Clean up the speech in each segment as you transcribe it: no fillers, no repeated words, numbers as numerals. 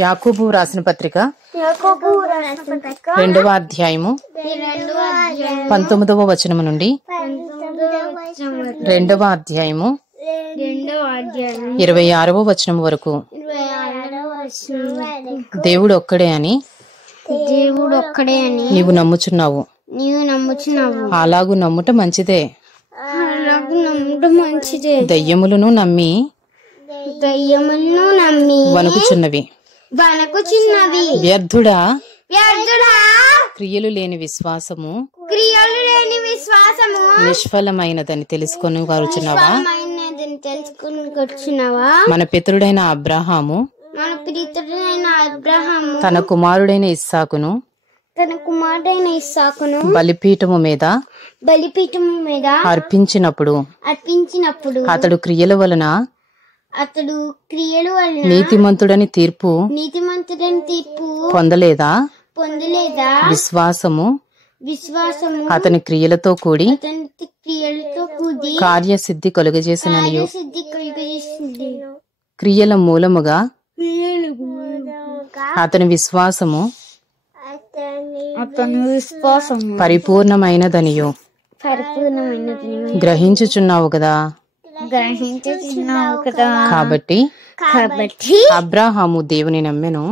యాకోబు రాసిన పత్రిక 2వ అధ్యాయము 19వ వచనము నుండి 2వ అధ్యాయము 26వ వచనం వరకు దేవుడు ఒక్కడే అని నీవు నమ్ముచున్నావు. అలాగు నమ్ముట మంచిదే. దయ్యములను నమ్మి వణుకుచున్నవి. వ్యర్థుడా క్రియలు లేని విశ్వాసము నిష్ఫలమైనదని తెలుసుకొని వచ్చున్నావా? మన పితరుడైన అబ్రహాము తన కుమారుడైన ఇస్సాకును బలిపీఠము మీద అర్పించినప్పుడు అతడు క్రియల వలన నీతిమంతుడని తీర్పు పొందలేదా? విశ్వాసము అతని క్రియలతో కూడి కార్యసిద్ధి కలుగజేసిననియు క్రియల మూలముగా అతని విశ్వాసము పరిపూర్ణమైనదనియు గ్రహించుచున్నావు కదా. కాబట్టి అబ్రాహాము దేవుని నమ్మెను,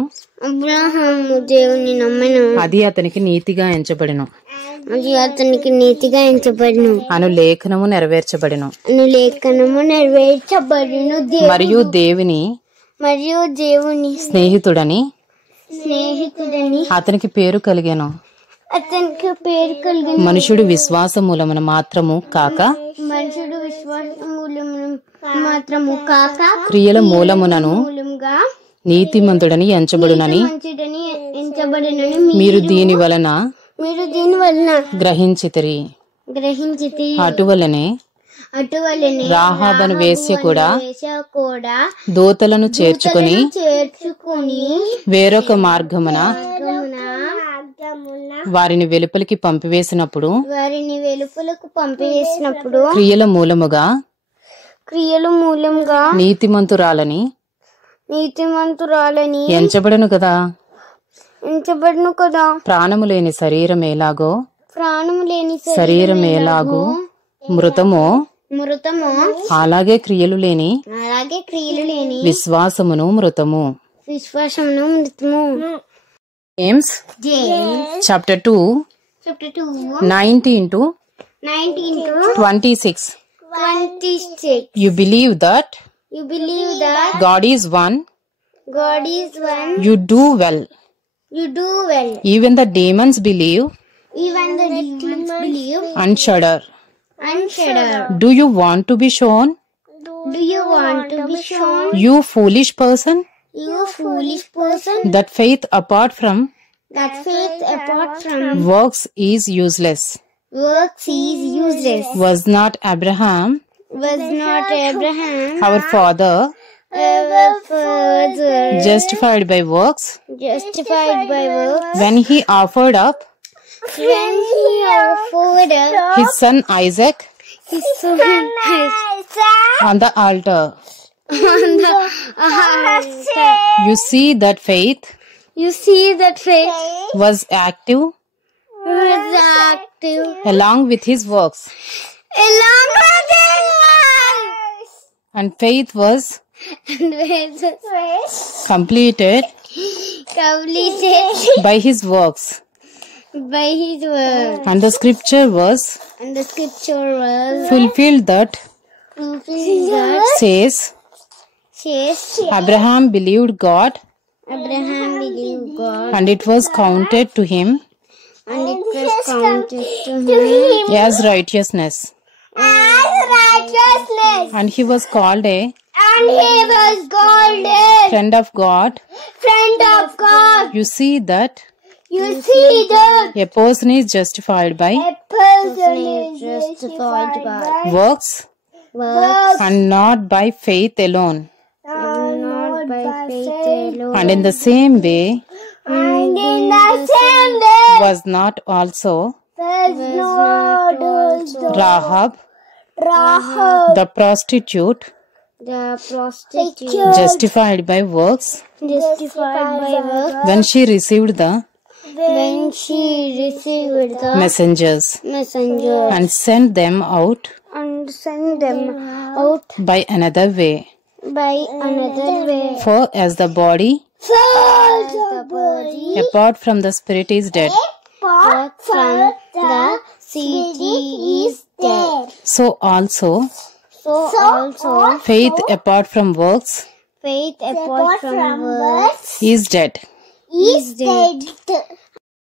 అది అతనికి నీతిగా ఎంచబడెను అను లేఖనము నెరవేర్చబడెను. మరియు దేవుని స్నేహితుడని అతనికి పేరు కలిగెను. మనుషుడు విశ్వాస మూలమున మాత్రము కాక క్రియల మూలమునను నీతిమంతుడని ఎంచబడునని మీరు దీని వలన గ్రహించితిరి. అటువలనే రాహాబను వేశ్య కూడా దూతలను చేర్చుకొని వేరొక మార్గమున వారిని వెలుపలికి పంపివేసినప్పుడు క్రియల మూలముగా నీతిమంతురాలని ఎంచబడను కదా. ప్రాణము లేని శరీరమేలాగో మృతమో అలాగే క్రియలు లేని విశ్వాసమును మృతము. James chapter 2 19 to 26. You believe that God is one. You do well. Even the demons believe and shudder. Do you want to be shown? You foolish person, that faith apart from works is useless. Was not Abraham our father justified by works when he offered up his son Isaac on the altar? You see that faith was active along with his works, and faith was completed by his works, and the scripture was fulfilled that says, Abraham believed God, and it was counted to him as righteousness, and he was called a friend of God. You see that a person is justified by works and not by faith alone. And in the same way was not also Rahab the prostitute The prostitute. Justified by works. Justified by works. When she received the messengers. And sent them out. By another way. For as the body. Apart from the spirit is dead. Apart from the city is dead. So also. Faith apart from works. Faith apart from works is dead. Is dead.